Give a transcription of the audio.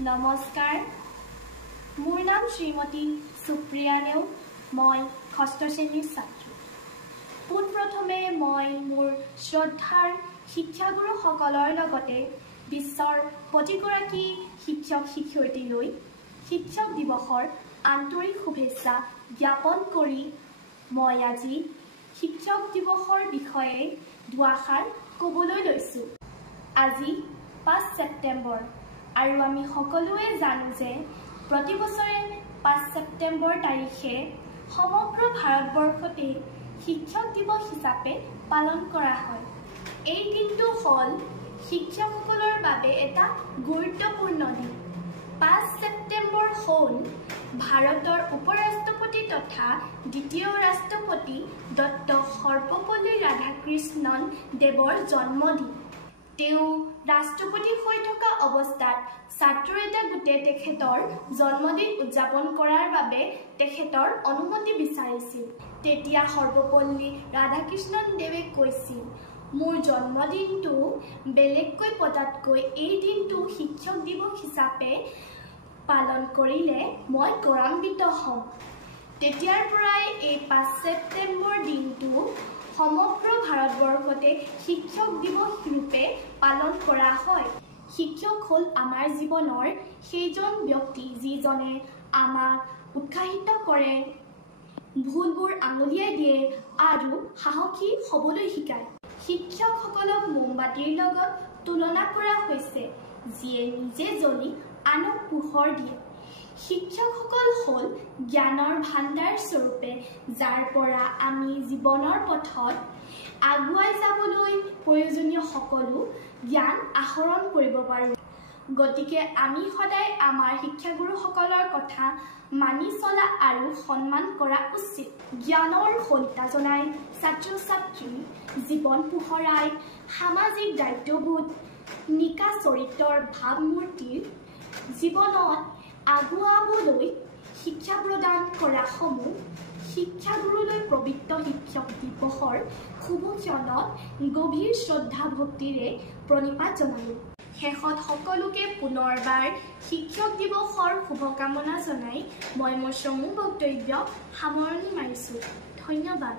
নমস্কাৰ মোৰ নাম শ্ৰীমতী সুপ্ৰিয়া নেওগ মই ষষ্ঠ শ্ৰেণীৰ ছাত্ৰী পোনপ্ৰথমে মই মোৰ শ্ৰদ্ধাৰ শিক্ষাগুৰুসকলৰ লগতে বিশ্বৰ প্ৰতিগৰাকী শিক্ষক শিক্ষয়িত্ৰীলৈ শিক্ষক দিৱসৰ আন্তৰিক শুভেচ্ছা জ্ঞাপন কৰি মই আজি শিক্ষক দিৱসৰ বিষয়ে দুআষাৰ ক'বলৈ লৈছোঁ আজি 5 ছেপ্টেম্বৰ আৰু আমি সকলোৱে জানো যে প্ৰতি বছৰে 5 ছেপ্টেম্বৰ তাৰিখে সমগ্ৰ ভাৰতবৰ্ষতে শিক্ষক দিৱস হিচাপে পালন কৰা হয় এই দিনটো হ'ল শিক্ষকসকলৰ বাবে এটা গুৰুত্বপূৰ্ণ দিন 5 ছেপ্টেম্বৰ হ'ল ভাৰতৰ উপৰাষ্ট্ৰপতি তথা দ্বিতীয় ৰাষ্ট্ৰপতি ডক্টৰ সৰ্বপল্লী ৰাধাকৃষ্ণন দেৱৰ জন্মদিন তেওঁ ৰাষ্ট্ৰপতি হৈ থকা অৱস্থাত ছাত্ৰ এটা গোটে তেখেতৰ জন্মদিন উদযাপন কৰাৰ বাবে তেখেতৰ অনুমতি বিচাৰিছিল তেতিয়া সৰ্বপল্লী ৰাধাকৃষ্ণন দেৱে কৈছিল মোৰ জন্মদিনটো বেলেগকৈ পতাতকৈ এই দিনটো শিক্ষক দিৱস হিচাপে পালন কৰিলে মই গৌৰৱান্বিত হ'ম তেতিয়াৰ পৰাই এই 5 ছেপ্টেম্বৰ দিনটো সমগ্ৰ ভাৰতবৰ্ষতে শিক্ষক দিৱস ৰূপে পালন কৰা হয় শিক্ষক হ'ল আমাৰ জীৱনৰ সেইজন ব্যক্তি যিজনে আমাক উৎসাহিত কৰে ভুলবোৰ আঙুলিয়াই দিয়ে আৰু সাহসী হ'বলৈ শিকায় শিক্ষকসকলক মোমবাতিৰ লগত তুলনা কৰা হৈছে যিয়ে নিজে জ্বলি আনক পোহৰ দিয়ে শিক্ষকসকল হ'ল জ্ঞানৰ ভাণ্ডাৰ স্বৰূপে যাৰ পৰা আমি জীৱনৰ পথত আগুৱাই যাবলৈ প্ৰয়োজনীয় সকলো জ্ঞান আহৰণ কৰিব পাৰোঁ গতিকে আমি সদায় আমাৰ শিক্ষাগুৰুসকলৰ কথা মানি চলা আৰু সন্মান কৰা উচিত জ্ঞানৰ সলিতা জনাই ছাত্ৰ ছাত্ৰী জীৱন পোহৰাই সামাজিক দায়িত্ববোধ নিকা চৰিত্ৰৰ ভাৱমূৰ্তিৰ জীৱনত আগুৱাবলৈ শিক্ষা প্ৰদান কৰাসমূহ শিক্ষাগুৰুলৈ পবিত্ৰ শিক্ষক দিৱসৰ শুভ ক্ষণত গভীৰ শ্ৰদ্ধা ভক্তিৰে প্ৰণিপাত জনালোঁ শেষত সকলোকে পুনৰবাৰ শিক্ষক দিৱসৰ শুভকামনা জনাই মই মোৰ চমু বক্তব্য সামৰণি মাৰিছোঁ ধন্যবাদ